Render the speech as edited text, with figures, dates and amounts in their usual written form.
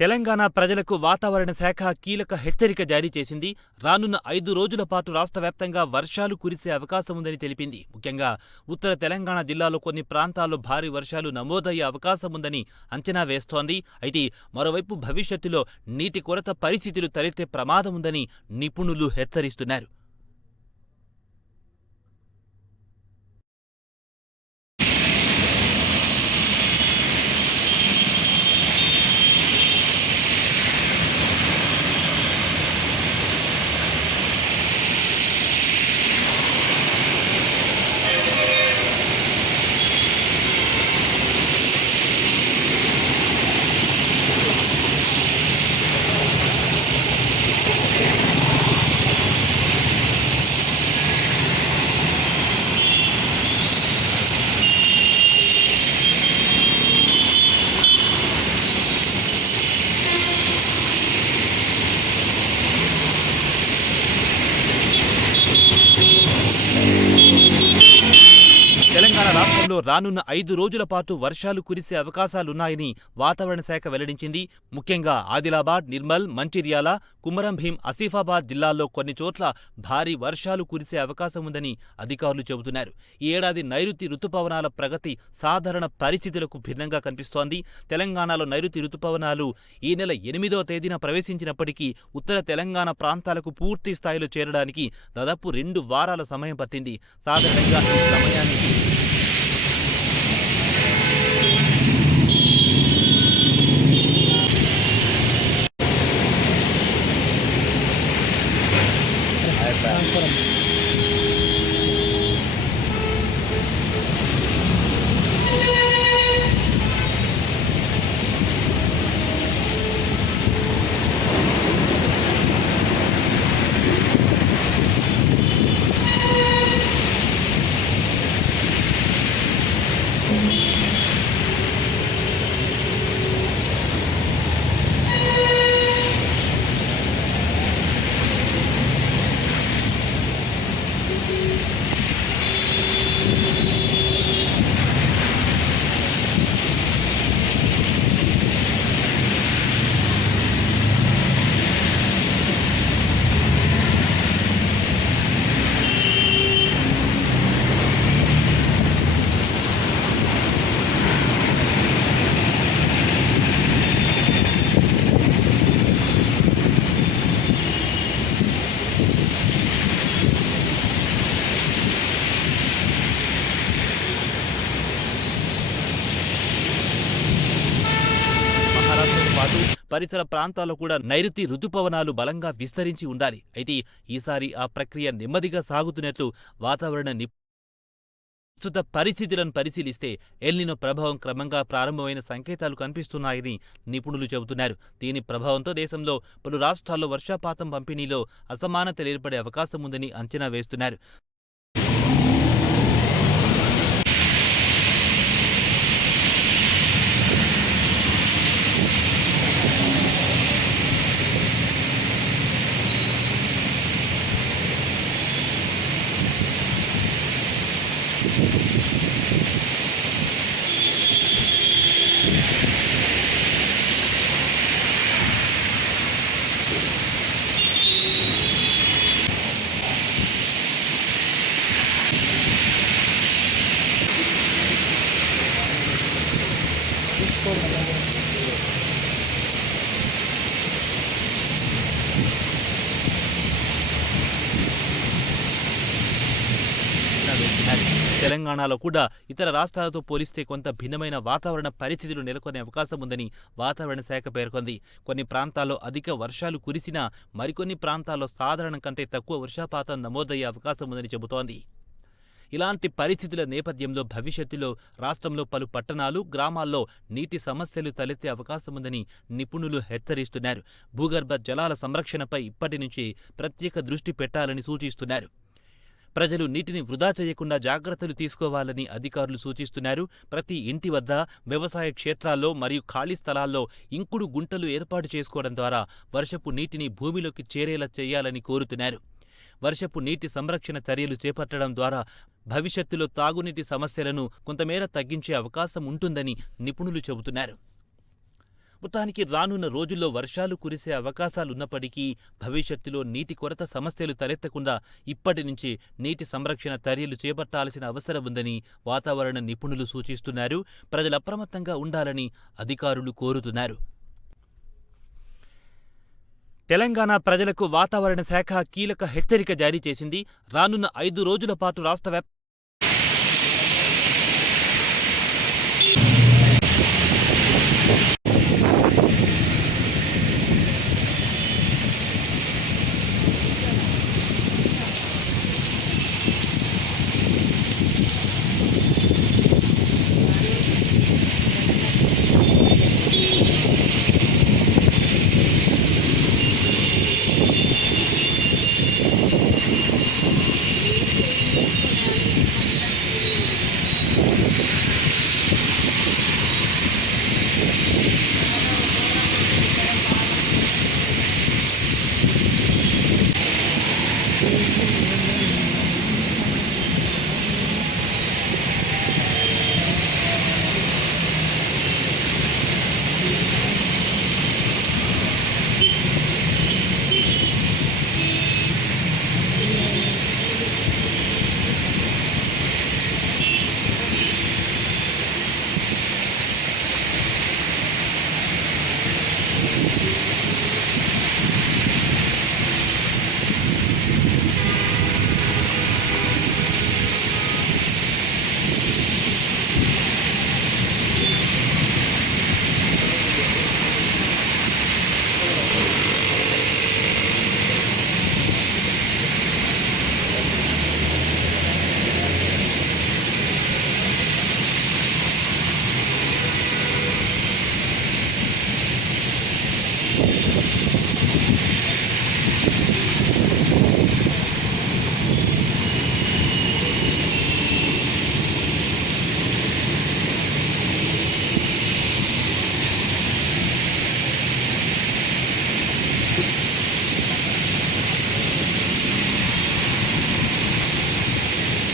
తెలంగాణ ప్రజలకు వాతావరణ శాఖ కీలక హెచ్చరిక జారీ చేసింది. రానున్న 5 రోజుల పాటు రాష్ట్ర వ్యాప్తంగా వర్షాలు కురిసే అవకాశముందని తెలిపింది. ముఖ్యంగా ఉత్తర తెలంగాణ జిల్లాలో కొన్ని ప్రాంతాల్లో భారీ వర్షాలు నమోదయ్యే అవకాశముందని అంచనా వేస్తోంది. అయితే మరోవైపు భవిష్యత్తులో నీటి కొరత పరిస్థితులు తలెత్తే ప్రమాదముందని నిపుణులు హెచ్చరిస్తున్నారు. తెలంగాణ రాష్ట్రంలో రానున్న 5 రోజుల పాటు వర్షాలు కురిసే అవకాశాలున్నాయని వాతావరణ శాఖ వెల్లడించింది. ముఖ్యంగా ఆదిలాబాద్, నిర్మల్, మంచిర్యాల, కుమరంభీం, ఆసిఫాబాద్ జిల్లాల్లో కొన్ని చోట్ల భారీ వర్షాలు కురిసే అవకాశముందని అధికారులు చెబుతున్నారు. ఈ ఏడాది నైరుతి రుతుపవనాల ప్రగతి సాధారణ పరిస్థితులకు భిన్నంగా కనిపిస్తోంది. తెలంగాణలో నైరుతి రుతుపవనాలు ఈ నెల 8వ తేదీన ప్రవేశించినప్పటికీ ఉత్తర తెలంగాణ ప్రాంతాలకు పూర్తి స్థాయిలో చేరడానికి దాదాపు 2 వారాల సమయం పట్టింది. సాధారణంగా ఈ సమయానికి పరిసర ప్రాంతాల్లో కూడా నైరుతి రుతుపవనాలు బలంగా విస్తరించి ఉండాలి. అయితే ఈసారి ఆ ప్రక్రియ నెమ్మదిగా సాగుతున్నట్లు వాతావరణ ప్రస్తుత పరిస్థితులను పరిశీలిస్తే ఎల్నినో ప్రభావం క్రమంగా ప్రారంభమైన సంకేతాలు కనిపిస్తున్నాయని నిపుణులు చెబుతున్నారు. దీని ప్రభావంతో దేశంలో పలు రాష్ట్రాల్లో వర్షపాతం పంపిణీలో అసమానతలు ఏర్పడే అవకాశం ఉందని అంచనా వేస్తున్నారు. తెలంగాణలో కూడా ఇతర రాష్ట్రాలతో పోలిస్తే కొంత భిన్నమైన వాతావరణ పరిస్థితులు నెలకొనే అవకాశం ఉందని వాతావరణ శాఖ పేర్కొంది. కొన్ని ప్రాంతాల్లో అధిక వర్షాలు కురిసినా మరికొన్ని ప్రాంతాల్లో సాధారణం కంటే తక్కువ వర్షపాతం నమోదయ్యే అవకాశం ఉందని చెబుతోంది. ఇలాంటి పరిస్థితుల నేపథ్యంలో భవిష్యత్తులో రాష్ట్రంలో పలు పట్టణాలు, గ్రామాల్లో నీటి సమస్యలు తలెత్తే అవకాశముందని నిపుణులు హెచ్చరిస్తున్నారు. భూగర్భ జలాల సంరక్షణపై ఇప్పటి నుంచి ప్రత్యేక దృష్టి పెట్టాలని సూచిస్తున్నారు. ప్రజలు నీటిని వృధా చేయకుండా జాగ్రత్తలు తీసుకోవాలని అధికారులు సూచిస్తున్నారు. ప్రతి ఇంటి వద్ద, వ్యవసాయ క్షేత్రాల్లో మరియు ఖాళీ స్థలాల్లో ఇంకుడు గుంటలు ఏర్పాటు చేసుకోవడం ద్వారా వర్షపు నీటిని భూమిలోకి చేరేలా చేయాలని కోరుతున్నారు. వర్షపు నీటి సంరక్షణ చర్యలు చేపట్టడం ద్వారా భవిష్యత్తులో తాగునీటి సమస్యలను కొంతమేర తగ్గించే అవకాశం ఉంటుందని నిపుణులు చెబుతున్నారు. మొత్తానికి రానున్న రోజుల్లో వర్షాలు కురిసే అవకాశాలున్నప్పటికీ భవిష్యత్తులో నీటి కొరత సమస్యలు తలెత్తకుండా ఇప్పటి నుంచి నీటి సంరక్షణ చర్యలు చేపట్టాల్సిన అవసరం ఉందని వాతావరణ నిపుణులు సూచిస్తున్నారు. ప్రజలు అప్రమత్తంగా ఉండాలని అధికారులు కోరుతున్నారు. తెలంగాణ ప్రజలకు వాతావరణ శాఖ కీలక హెచ్చరిక జారీ చేసింది. రానున్న 5 రోజుల పాటు రాష్ట్ర